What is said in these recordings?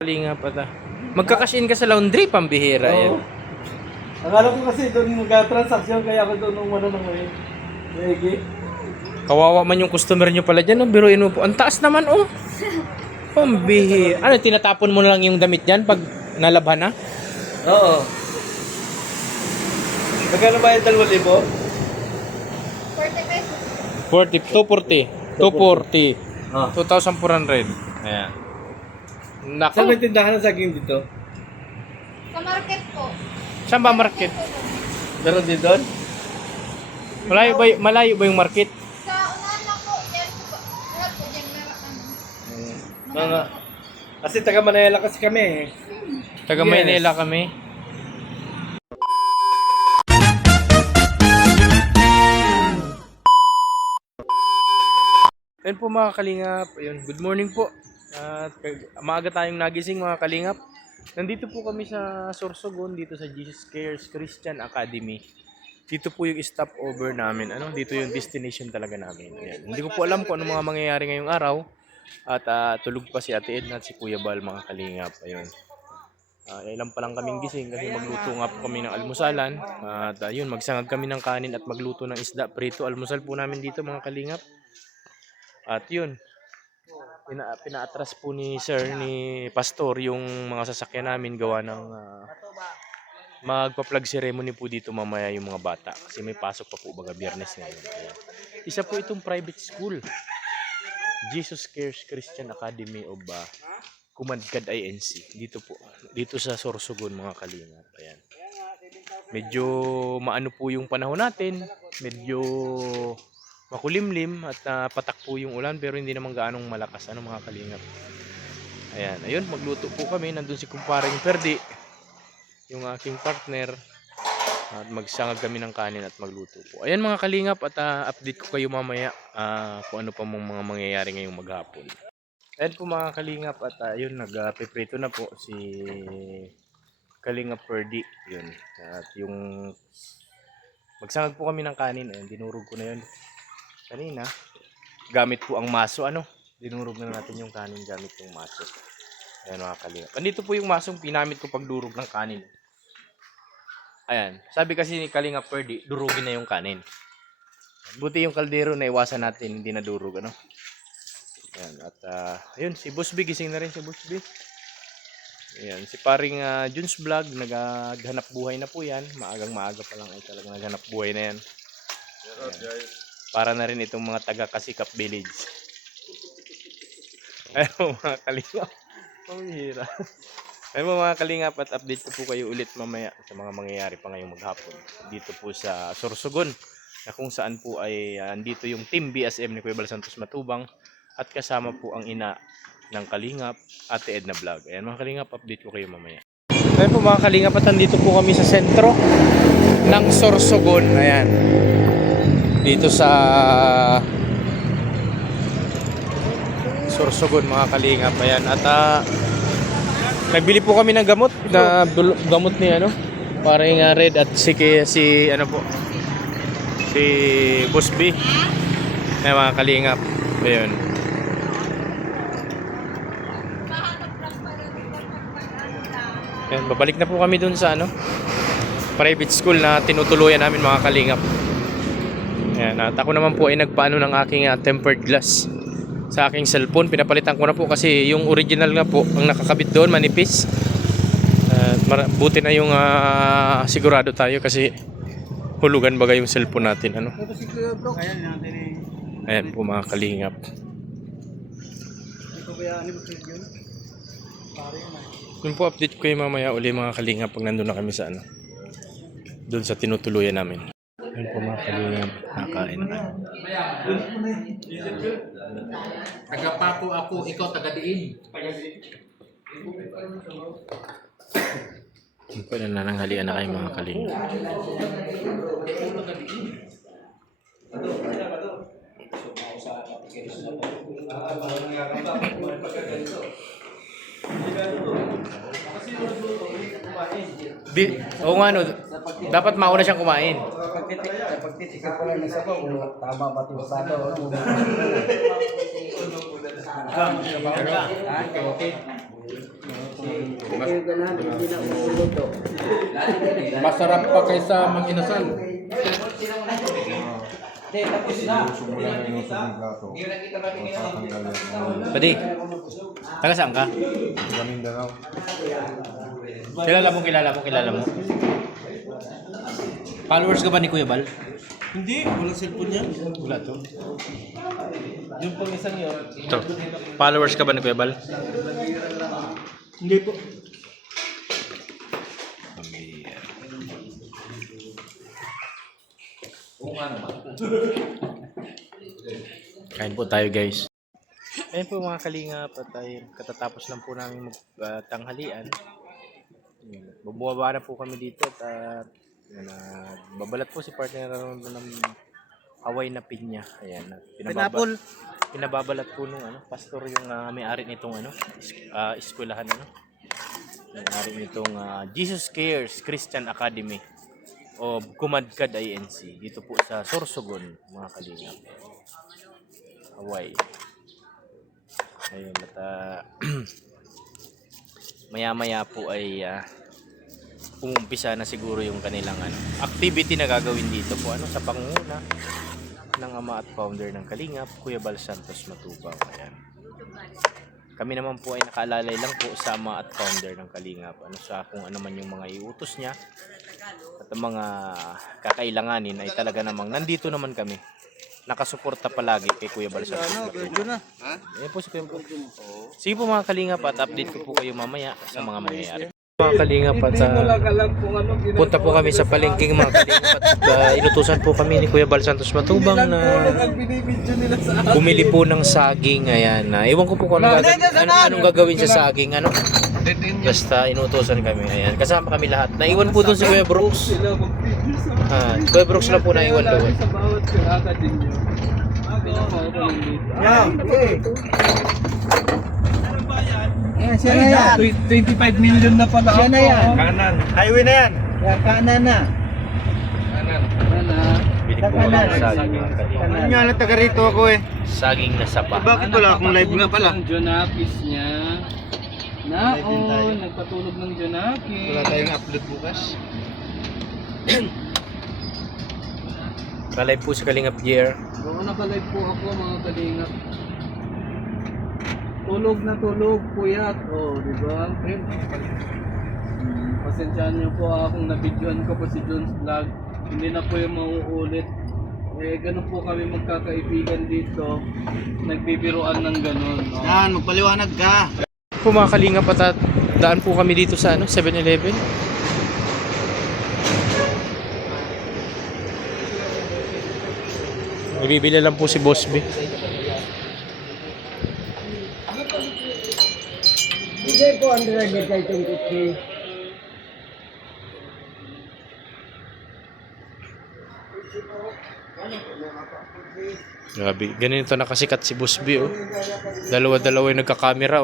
Kalingap ata. Magkakash-in ka sa laundry, pambihira yan. Akala ko kasi doon mag-transaction kaya ako doon nung ng Ege. Kawawa man yung customer nyo pala dyan. No? Biruin mo po. Ang taas naman, oh. Pambihira. Ano, tinatapon mo na lang yung damit dyan pag nalabhan na? Oo. Magkano ba yung 2,000? 40 pesos. 240. 240. Ah. 2,400. Ayan. Saan Nako. may tindahan ng saging dito? Sa market po. Saan ba market? Meron din doon? Malayo ba yung market? Sa unahan lang po. Diyan po. Lahat po. Diyan meron Mga, kasi taga Manila kasi kami eh. Taga Yes. Maynila kami. Ayun po mga kalingap. Ayun, good morning po. At maaga tayong nagising mga kalingap. Nandito po kami sa Sorsogon, dito sa Jesus Cares Christian Academy. Dito po yung stopover namin. Dito yung destination talaga namin. Ayan. Hindi ko po alam kung ano mga mangyayari ngayong araw. At tulog pa si Ate Edna at si Kuya Bal mga kalingap. Ayun. Ilan pa lang kaming gising kasi magluto nga po kami ng almusalan. At ayun, magsangag kami ng kanin at magluto ng isda prito. Almusal po namin dito mga kalingap. At yun, pinaatras po ni Pastor yung mga sasakyan namin gawa ng magpa-plug ceremony po dito mamaya yung mga bata. Kasi may pasok pa po baga Biyernes ngayon. Ayan. Isa po itong private school. Jesus Cares Christian Academy of Kumadgad INC. Dito po. Dito sa Sorsogon mga kalingap. Ayan. Medyo maano po yung panahon natin. Medyo makulimlim at patak po yung ulan pero hindi naman gaanong malakas mga kalingap. Ayan, ayun, magluto po kami. Nandun si kumparing Ferdi, yung aking partner. At magsangag kami ng kanin at magluto po. Ayan mga kalingap at update ko kayo mamaya kung ano pa mga mangyayari ngayong maghapon. Ayan po mga kalingap at ayun, nagpiprito na po si Kalingap Ferdi. Yun. At yung magsangag po kami ng kanin. Ayan, dinurog ko na yun kanina. Gamit po ang maso. Dinurog na natin yung kanin gamit yung maso. Ayan mga kalingap. Andito po yung masong pinamit ko pagdurog ng kanin. Ayan. Sabi kasi ni Kalingap Ferdi, durugin na yung kanin. Buti yung kaldero na iwasan natin, hindi na durog. Ayan. At ayun, si Boss B, gising na rin si Boss B. Ayan. Si paring Junes Vlog, naghanap buhay na po yan. Maagang-maaga pa lang ay talagang naghanap buhay na yan. Ayan. Para na rin itong mga taga Kasikap Village. Ayun mga kalingap. Pamihira. Ayun mga kalingap at update ko po kayo ulit mamaya sa mga mangyayari pa ngayong maghapon. Dito po sa Sorsogon na kung saan po ay andito yung team BSM ni Kuya Bal Santos Matubang at kasama po ang ina ng kalingap, Ate Edna Vlog. Ayan mga kalingap, update ko kayo mamaya. Ayun po mga kalingap at andito po kami sa sentro ng Sorsogon. Ayan. Dito sa Sorsogon mga kalingap. Ayan. At nagbili po kami ng gamot ni paring Red at si Boss B. Ayan mga kalingap. Ayun. Ayan, babalik na po kami dun sa private school na tinutuluyan namin mga kalingap. Ayan, at ako naman po ay nagpaano ng aking tempered glass sa aking cellphone. Pinapalitan ko na po kasi yung original nga po ang nakakabit doon, manipis. Buti na yung sigurado tayo kasi hulugan baga yung cellphone natin. Ayan po mga kalingap. Yung po update ko yung mamaya uli mga kalingap pag nandun na kami sa doon sa tinutuluyan namin. Ayan po mga kalingap, nakain na. Taga-Paco ako, ikaw taga-Diin. Pwede na nanghalian na kayo mga kalingap. Oo nga dapat mauna siyang kumain. Pagtitikin ko lang isa ko, tama ba ito sa ito? Okay. Masarap pa kaysa mang-inasal. Pwede. Taga saan ka? Kilala mo. Followers ka ba ni Kuya Bal? Hindi, walang cellphone yan. Wala to. Yung pang isang yun. Ito. Followers ka ba ni Kuya Bal? Hindi po. Kain po tayo guys. Ayun po mga kalingap at katatapos lang po namin magtanghalian. Bumababa na po kami dito at babalat po si partner ng Hawaii na pinya. Ayan. Pinababalat po nung pastor yung may-ari nitong eskwelahan may-ari nitong Jesus Cares Christian Academy o Kumadkad INC dito po sa Sorsogon mga kalingap. Hawaii. Ayun at maya-maya po ay umumpisa na siguro yung kanilang activity na gagawin dito po sa pangunguna ng ama at founder ng Kalingap, Kuya Bal Santos Matubang. Ayan. Kami naman po ay nakaalalay lang po sa ama at founder ng Kalingap sa kung ano man yung mga iutos niya at ang mga kakailanganin ay talaga namang nandito naman kami. Nakasuporta palagi kay Kuya Bal Santos Matubang. Ayan po si Kuya Bal. Sige po mga Kalingap at update ko po kayo mamaya sa mga mangyayari. Mga Kalingap at punta po kami sa palengking mga Kalingap at inutusan po kami ni Kuya Bal Santos Matubang na bumili po ng saging. Ayan. Ewan ko po kung anong gagawin sa saging. Basta inutusan kami. Ayan. Kasama kami lahat. Naiwan po doon si Kuya Brooks. Kuya Brooks lang po naiwan doon. Siya na yan. 25 million na pala. Siya na yan. Kanan. Highway na yan. Kanan na. Bili po kami ng saging mga Kalingap. Ano nga na taga rito ako Saging na sapa. Bakit wala akong live nga pala? Ang Jonapis niya. Nagpatulog ng Jonapis. Wala tayong upload bukas. Kalay po sa Kalingap Year. Oo, nakalive po ako mga kalingap. Tulog, puyat. Di ba? Pasensyahan niyo po akong nabidyohan ko po si John's Vlog. Hindi na po yung mauulit. Ganun po kami magkakaibigan dito. Nagbibiruan ng ganun. Yan, magpaliwanag ka. Po mga Kalingap at daan po kami dito sa 7-Eleven. Magbibili lang po si Boss B. Hindi po, ang nilagay kayo itong kutsi. Grabe, ganito nakasikat si Boss B Dalawa-dalawa yung nagka-camera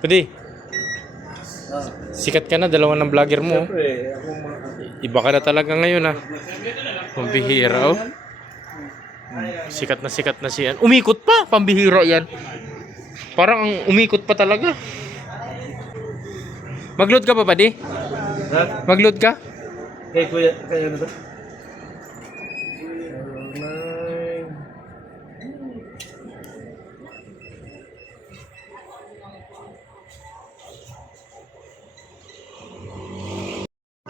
Pwede. Sikat ka na, dalawa ng vlogger mo. Iba ka na talaga ngayon Pambihira Sikat na siya. Umikot pa, pambihira yan. Parang ang umikot pa talaga. Mag-load ka pa, Padi? Mag-load ka? Kay kuya, kayo na ba?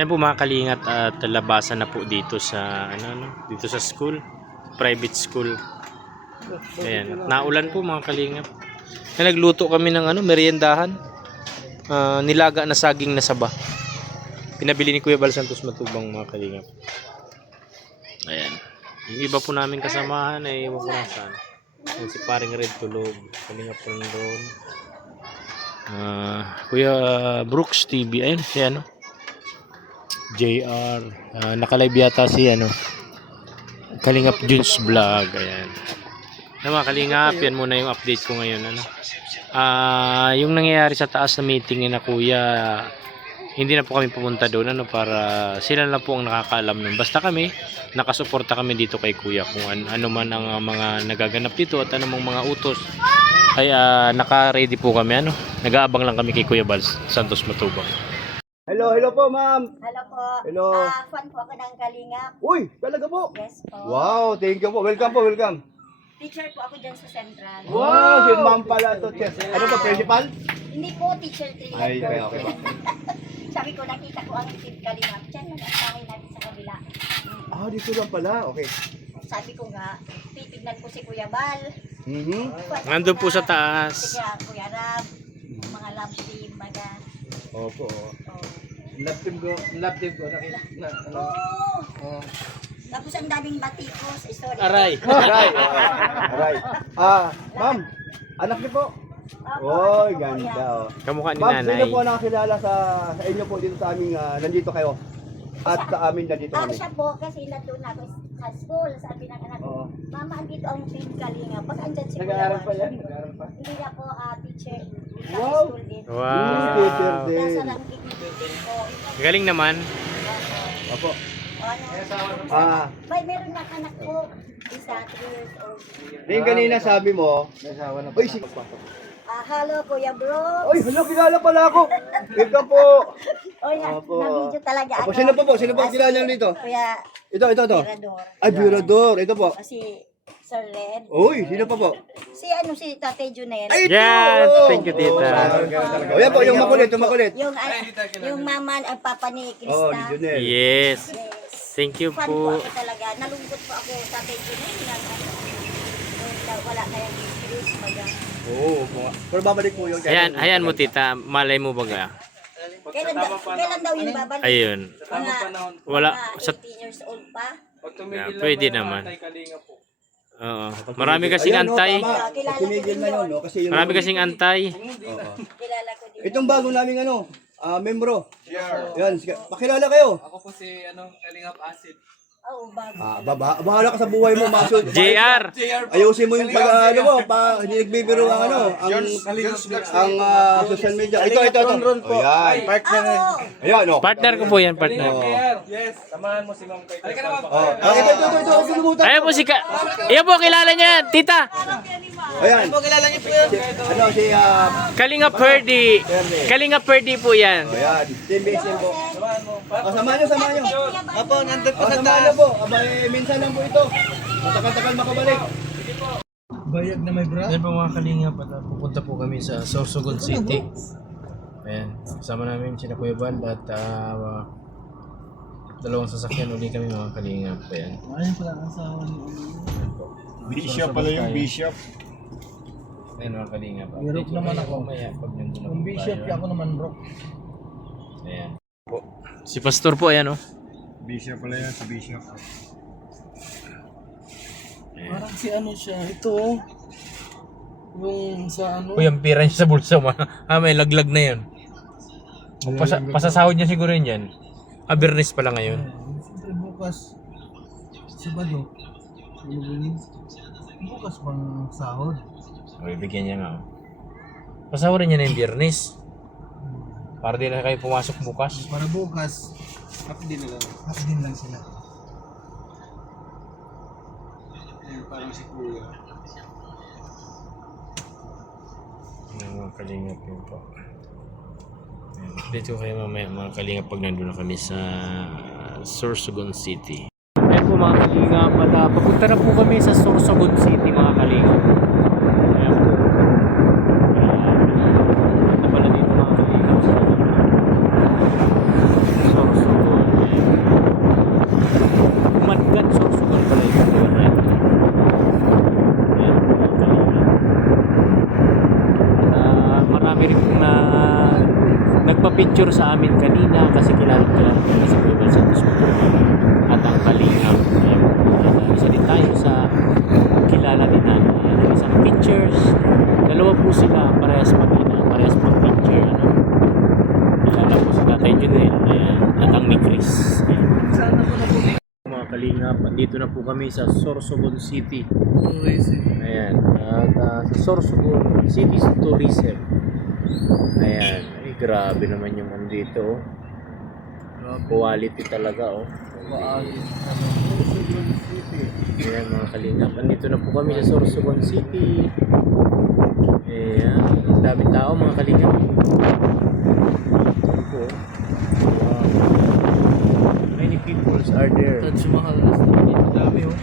Yan po mga Kalingap at labasan na po dito sa dito sa school, private school. Ayan, at naulan po mga Kalingap. Nagluto kami ng meriendahan. Nilaga na saging na saba. Pinabili ni Kuya Bal Santos Matubang mga Kalingap. Ayan. Yung iba po namin kasamahan ay iwan ko na saan. Yung si Paring Red tulog, Kalingap po doon. Kuya Brooks TV, ayun siya JR, naka-live yata si Kalingap Junes Vlog. Ayan. Mga Kalingap, yan muna yung update ko ngayon. Yung nangyayari sa taas na meeting ni na Kuya hindi na po kami pumunta doon ano, para sila lang po ang nakakaalam nun. Basta kami, nakasuporta kami dito kay Kuya kung ano man ang mga nagaganap dito at anumang mga utos. Kaya naka-ready po kami ano. Nag-aabang lang kami kay Kuya Bals Santos Matubang. Hello, hello po, ma'am. Hello po. Hello. Fan po ako ng Kalingap. Uy, talaga po. Yes po. Wow, thank you po. Welcome po, welcome. Teacher po ako dyan sa Central. Wow, si ma'am pala to. Ano po, principal? Hindi po, teacher 3 Ay, kaya okay. Sabi ko, nakita ko ang Team Kalingap. Diyan lang ang bahay natin sa kabila. Ah, dito lang pala. Okay. Sabi ko nga, titignan ko si Kuya Bal. Nandun po sa taas. Sige, Kuya Rab, mga love team, mga... Opo. Oh. Love team ko, ano. Oh. Tapos ang daming batikos. Sorry. Aray. Aray. Ma'am, anak niyo po. Oy, ganda. Oh. Kamukha ni Ma'am, nanay. sino po nakakilala sa inyo po dito sa aming nandito kayo? At sa amin nandito kami. Siya po kasi nandun ako sa school. Sabi ng anak ko, Mama, andito ang Team Kalingap. Pag andyan si Kuya Nag-aaral pa Bal, yan? hindi na po teacher. Sa Wow. school din. Teacher Wow. din. Nasa lang meeting ko. Galing naman. Opo. Ano? May meron ng anak ko. Isa, 3 years old. Yung kanina sabi mo, Uy, Hello, Kuya Bro. Uy, hello, kilala pala ako. Ikaw po. Oy, Opo. na-video talaga Opo, ako. sino po? Sino po ang kilala niyo dito? Kuya Ito. Tirador. Ay, Burador. Ito po. Si Sir Red. Uy, sino pa po? Si Tate Junel. Ay, ito! Yan. Thank you, tita. O yan po, yung makulit, yung makulit. Yung mama ang papa ni Oo, Krista. ni Junel. Yes. Yes. Thank you Fan po po. ako talaga. Nalungkot po ako sa Tate Junel. Wala kayang excuse. Oo, po nga. Pero babalik po yun. Ayan mo tita, malay mo baga. Kailan daw yung babalik? Ayun. Mga Wala sa 18 years old pa. Pag tumigil Yeah, pwede lang naman. Tay Kalingap po. Oo. Marami kasing antay. Tinigil na yun, no? Kasi yung... Marami kasing antay. Oo. Kilala ko din. Itong bago naming membro. Yan, pakilala kayo. Ako po si Kalingap Acid. Oo, bago. Bahala ka sa buhay mo, Masud. JR. Ayusin mo yung hindi nagbibiro ang social media. Ito. O yan. Ayan, no. Partner ko po yan, partner. Yes. Samahan mo si Ma'am Kay. Halika naman. Ito. Kalimutan. Ayan po Ayan po, kilala niya, tita. Ayan. Kilala niyo po yan. Si Kalinga Perdi. Kalinga Perdi po yan. Ayan. Team base yan po. Samahan nyo. Apo, nandun po sa Samahan taas. nyo po. Minsan lang po ito. Matagal-tagal makabalik. Bayag na may bra. Ayan po mga Kalinga, pupunta po kami sa Sorsogon City. Ayan, kasama namin sina Kuya Bal at dalawang sasakyan uli kami mga Kalinga. Ayan. Ayun pala ang asawa ni Bishop pala yung bishop. Ayan mga Kalinga. Europe naman ako. Pag nandun Kung bishop, ako naman bro. Ayan. Si Pastor po, ayan o. Bishop pala yan, si bishop. Parang si ano siya, ito. Yung sa ano. Uy, ang pira niya sa bulsa mo. May laglag na yun. Pasasahod niya siguro yun yan. Bernes pala ngayon. Siyempre bukas. Sabado. Bukas bang sahod? O, ibigyan niya nga. Pasahurin niya na yung Bernes. Para di na kayo pumasok bukas. Para bukas. Half din na lang. Half din lang sila. Parang si Kuya. Ayan, mga kalingap yun po. Ayan, dito kayo mamaya mga kalingap pag nandun na kami sa Sorsogon City. Ayan po mga kalingap at papunta na po kami sa Sorsogon City mga kalingap. Ayan po. Punta pala dito mga kalingap sa Sorsogon. Umadgat Sorsogon pala ito. Ayan. Marami rin pong nagpa-picture sa amin kanina kasi kilala kami sa Kuya Bal Santos Matubang at ang Kalingap. Isa din tayo sa kilala din natin. Isang pictures. Dalawa po sila parehas mag-picture. Kilala po si Tatay Junel at ang ni Chris. Mga Kalingap, dito na po kami sa Sorsogon City. Ayan, at sa Sorsogon City Tourism. Ayan, ay grabe naman yung andito. Quality talaga, oh. Maalis. Ayan mga kalingap, andito na po kami sa Sorsogon City. Ayan, ang daming tao mga kalingap. Ito po. Wow. Many peoples are there. Taj Mahal restaurant. Ang dami oh.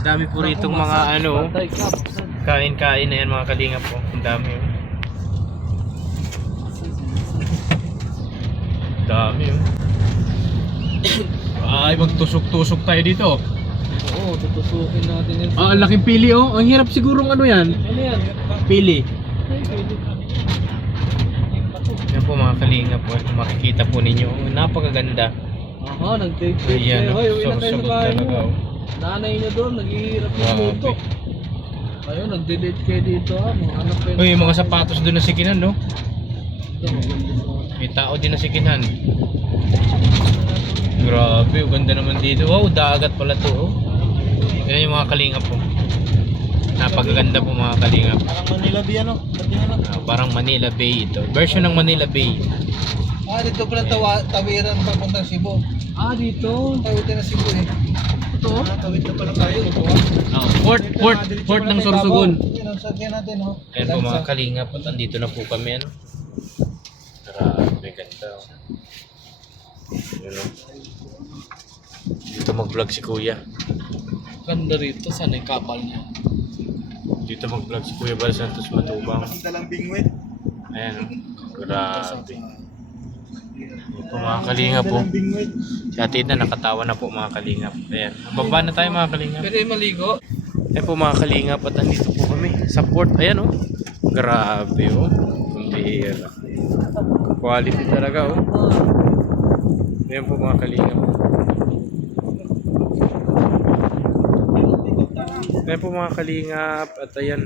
Dami po ritong mga ano, Patay ka. kain-kain na yan mga kalingap po. Ang dami oh. Dami oh. Ay, magtusok-tusok tayo dito. Oo, tutusukin natin yan. Ah, ang laking pili oh. Ang hirap sigurong ano yan. Ano yan? Pili. Yan po mga kalingap po. Makikita po ninyo. Napakaganda. Aha, nag-date Ayan, kayo. Hoy, uwi na kayo sorsogon sa bahay talaga mo. oh. Nanay niya doon, naghihirap ng Grabe. luto. Ayun, nag-date kayo dito ha. Mga anak kayo. Uy, yung mga sapatos doon na sikinan, no? Ito, maganda sa- May tao din na sikinan. Grabe, ang ganda naman dito. Wow, dagat pala to, oh. Yan yung mga kalingap po. Napakaganda po mga kalingap. Parang Manila Bay ano? Pati ano? Parang Manila Bay ito. Version ng Manila Bay. Dito pala tawiran papuntang Cebu. Ah, dito. Tawiran na Cebu eh. Ito. Tawid na pala tayo. Port ng Sorsogon. Yun ang sakyan natin oh. Ayan po mga kalingap. At andito na po kami, ano? Grabe, ganda, oh. Yun, oh. Dito mag-vlog si Kuya. Ganda rito. Sana yung kapal niya. Dito mag-vlog si Kuya Bal Santos Matubang. Dalang bingwit. Ayan, oh. Grabe. Ayan po mga kalingap po. Bingwit. Si Ate Edna nakatawa na po mga kalingap. Ayan, baba na tayo mga kalingap. Pwede maligo. Ayan po mga kalingap at andito po kami sa port. Ayan oh. Grabe oh. Kumbira. Quality talaga oh. Ayan po mga kalingap. Ayan po mga kalingap at ayan.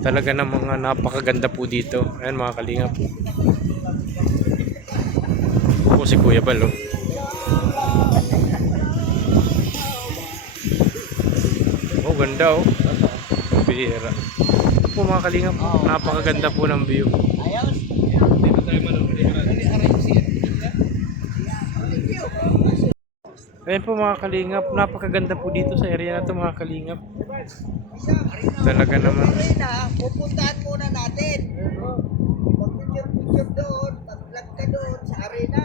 Talaga na mga napakaganda po dito. Ayan mga kalingap. Po si Kuya Bal oh. Oh, ganda oh. Bihira. Po mga kalingap, napakaganda po ng view. Dito tayo Ayan po mga kalingap, napakaganda po dito sa area na to mga kalingap. Talaga naman. Pupuntahan muna natin. Mag-picture doon, mag-vlog ka doon sa arena.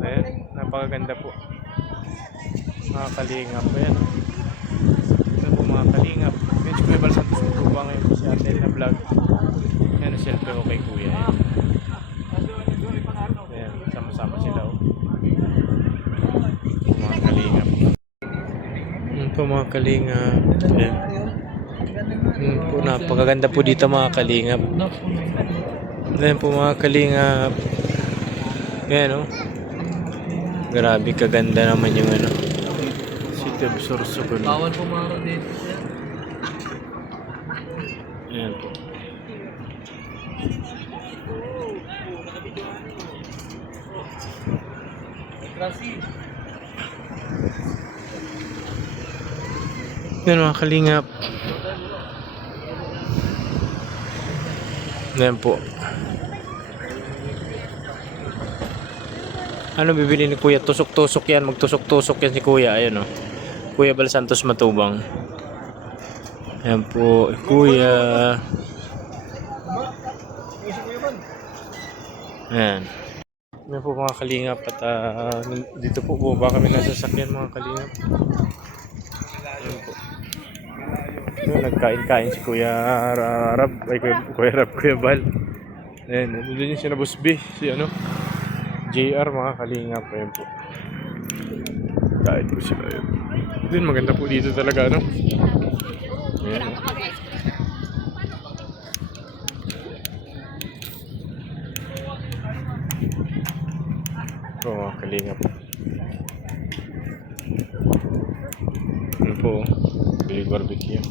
Ayan, napakaganda po. Mga kalingap, ayan. Ayan po mga kalingap. Ayan si Kuya Bal Santos Matubang ngayon po si Ate na vlog. Ayan, selfie ko kay Kuya. Ayan, ayan sama-sama sila oh. Mga kalingap. Ayan po mga kalingap. Ayan. Ayan po, napakaganda po dito mga kalingap. Ayan po mga kalingap. Ayan oh. Grabe kaganda naman yung ano. City of Sorsogon. Bawal pumaro dito siya. Ayan po. Ayan mga kalingap. Ayan po. Ano bibili ni Kuya? Tusok-tusok yan. Magtusok-tusok yan si Kuya. Ayan o. Kuya Bal Santos Matubang. Ayan po. Kuya. Ayan. Ayan po mga kalingap. At dito po baba kami nasa sasakyan mga kalingap. Ayan po. Ayan, nagkain-kain si Kuya Rab. Ay, Kuya Rab, Kuya Bal. Ayan. Doon yung sila Boss B. Si ano? JR mga kalingap. Ayan po. Kahit po sila yun. Din maganda po dito talaga, no? Ayan. Ito mga kalingap. Ayan po. Big barbecue.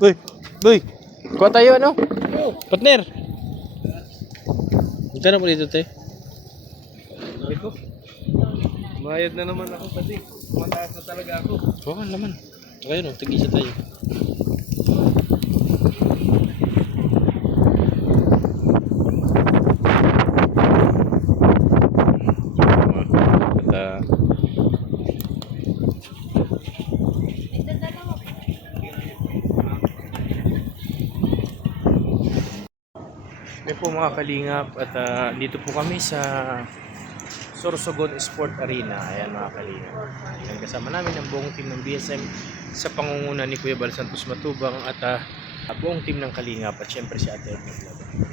Uy! Uy! Kuha tayo ano? Partner! Magkano po dito, te? Ito. Bayad na naman ako kasi. Mataas na talaga ako. Oo naman. Ayun o, tig-isa tayo. May po mga kalingap at dito po kami sa Sorsogon Sport Arena. Ayan mga kalingap. Ayan, kasama namin ang buong team ng BSM sa pangunguna ni Kuya Bal Santos Matubang at buong team ng Kalingap at syempre si Ate Edna Vlog.